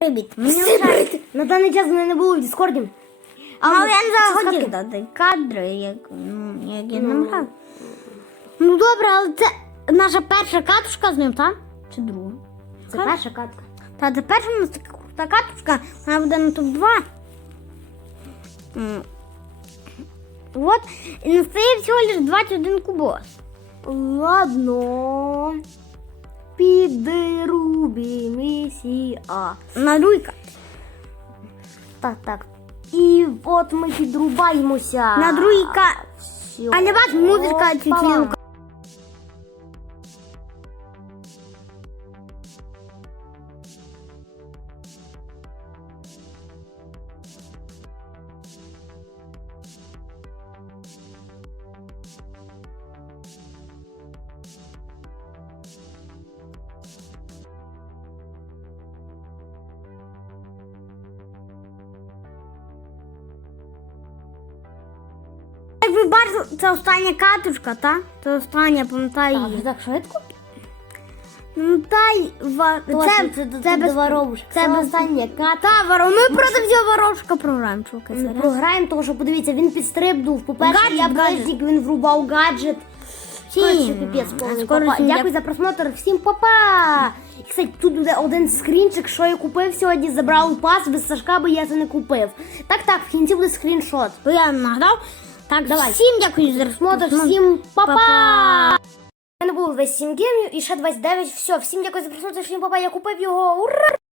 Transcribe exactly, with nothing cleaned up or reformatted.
Ребят, мені на даний час мене не було в Діскорді. але я не це хотів скатки. дати кадри, як, ну, як я не грав. Ну добре, але це наша перша катушка з ним, так? Чи друга? Це перша катка. Та це перша у нас така крута катушка, вона буде на топ два. М. Вот, і настає всього лиш двадцять один кубос. Ладно. Піди Рубі місія. Надуйка. Так, так. І от ми підрубаємося. На другій ка... Всьо. А не бач, музика Опа. чуть-чуть. Як ви бачите, це остання катушка, та? Це остання, пам'ятаю Так, її. так швидко? Ну та й ва... Точно, це, це, це без воробушка. Це, це без- остання катка. Та, воро... Ми проти цього воробушка програємо, чуваки. Ми серйозно. програємо, тому що подивіться, він підстрибнув. По-перше, Гаджет, я гаджет. ближник, він врубав гаджет. Коротше, Всім. піпець повний. Скоро Папа. всім Дякую за просмотр. Всім папа! І, кстати, тут буде один скрінчик, що я купив сьогодні, забрав пас, без Сашка би я це не купив. Так, так, в кінці буде скріншот. Бо я нагадав. Так, Давай. всім дякую за Просмотр, просмотр. всім папа! Па-па! У мене було двадцять сім гемів і ще двадцять дев'ять. Все, всім дякую за просмотр, всім папа, я купив його. Ура!